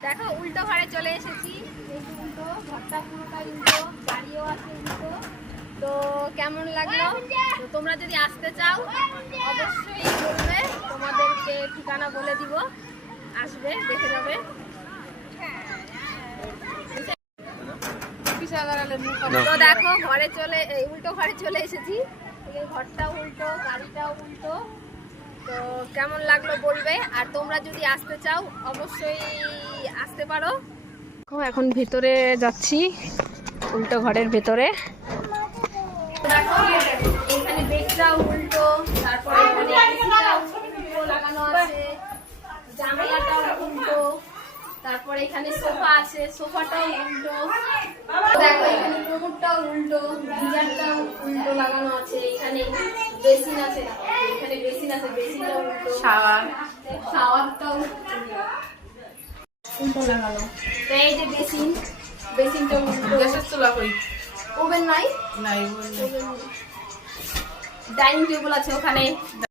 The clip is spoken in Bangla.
দেখো উল্টো ঘরে চলে এসেছি। উল্টো ঘরটা পুরোটাই উল্টো, গাড়িও আছে উল্টো। তো কেমন লাগলো? তো তোমরা যদি আসতে চাও অবশ্যই বলবে, তোমাদেরকে ঠিকানা বলে দিব, আসবে দেখে যাবে। তো দেখো ঘরে উল্টো ঘরে চলে এসেছি। এই ঘরটাও উল্টো, গাড়িটাও উল্টো। তো কেমন লাগলো বলবে, আর তোমরা যদি আসতে চাও অবশ্যই আসতে পারো। এখন ভেতরে যাচ্ছি, উল্টো ঘরের ভেতরে। দেখো এখানে বেডটাও উল্টো, তারপরে এখানে লাগানো আছে, জানালাটাও উল্টো, তারপরে এখানে সোফা আছে, সোফাটাও উল্টো। দেখো এখানে কোমরটাও উল্টো, গিজারটাও উল্টো লাগানো আছে, এখানে বেসিন আছে, এখানে বেসিন আছে, বেসিনটাও উল্টো, শাওয়ারটাও উল্টো লাগানো। তো এই যে বেসিনটা উল্টো। গ্যাসের চুলা কই? ওভেন নাই, ডাইনিং টেবিল আছে ওখানে।